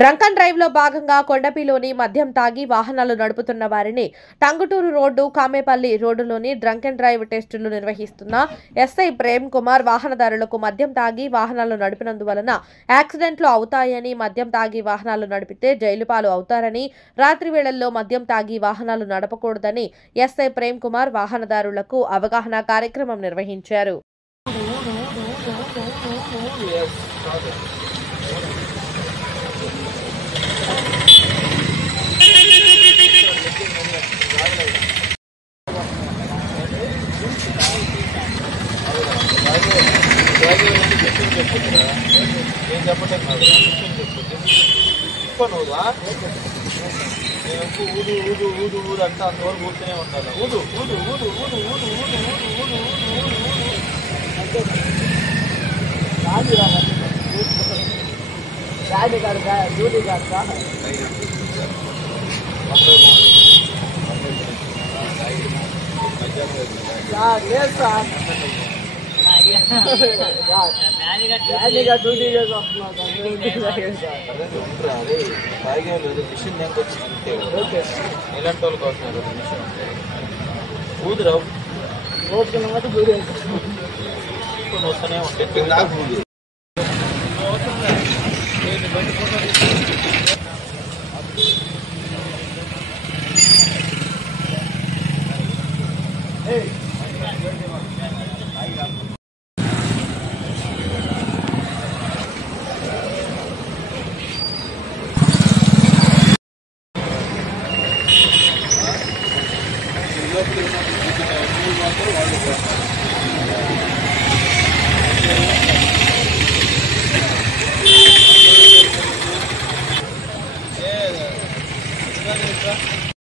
Drunk and drive లో భాగంగా కొండపిలోని మద్యం తాగి వాహనాలు నడుపుతున్న వారిని టంగుటూరు రోడ్డు కామేపల్లి రోడ్డులోని డ్రంక్ అండ్ డ్రైవ్ టెస్టులు నిర్వహిస్తున్న ఎస్ఐ ప్రేమ్ కుమార్ వాహనదారులకు మద్యం తాగి వాహనాలు నడిపినందువలన యాక్సిడెంట్లు అవుతాయని, మద్యం తాగి వాహనాలు నడిపితే జైలు పాలు అవుతారని, రాత్రి వేళల్లో మద్యం తాగి వాహనాలు నడపకూడదని ఎస్ఐ ప్రేమ్ కుమార్ వాహనదారులకు అవగాహన కార్యక్రమం నిర్వహించారు. ఊదు ఊదు ఊదు ఊదు అంటే అంతవరకు ఊరుతూనే ఉండాలి. ఊదు ఊదు ఊదు ఊదు ఊదు ఊదు ఊదు మిషన్ ఇలాంటి వాళ్ళకి వస్తున్నారు. మిషన్ ఊదురావు వస్తూనే ఉంటాయి. వాళ్ళు